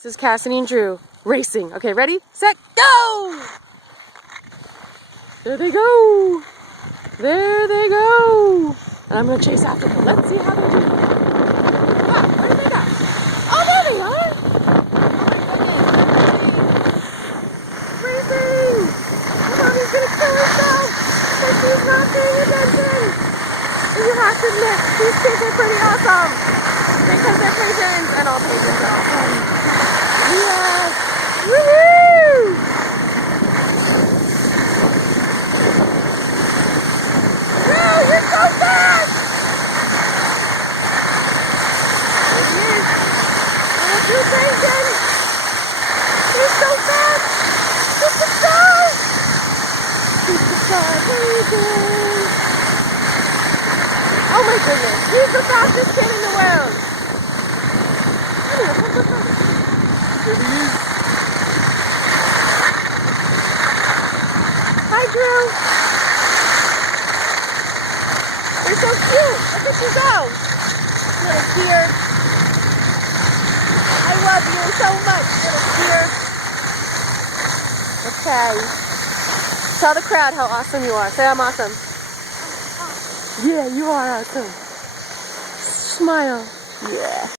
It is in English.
This is Cassidy and Drew racing. Okay, ready, set, go! There they go. There they go. And I'm gonna chase after them. Let's see how they do. Wow, where did they go? Oh, there they are. Racing. Mommy's gonna kill herself, but she's not paying attention. And you have to admit, these kids are pretty awesome because they're pigeons, and all pigeons are awesome. Yes! Woohoo! Girl, you're so fast! There he is. Oh, you're thinking. You're so fast! Superstar! Superstar pigeon! Oh my goodness, he's the fastest kid in the world! There he is. Hi, Drew. They're so cute. Look at you go. Little deer. I love you so much, little deer. Okay. Tell the crowd how awesome you are. Say I'm awesome. Yeah, you are awesome. Smile. Yeah.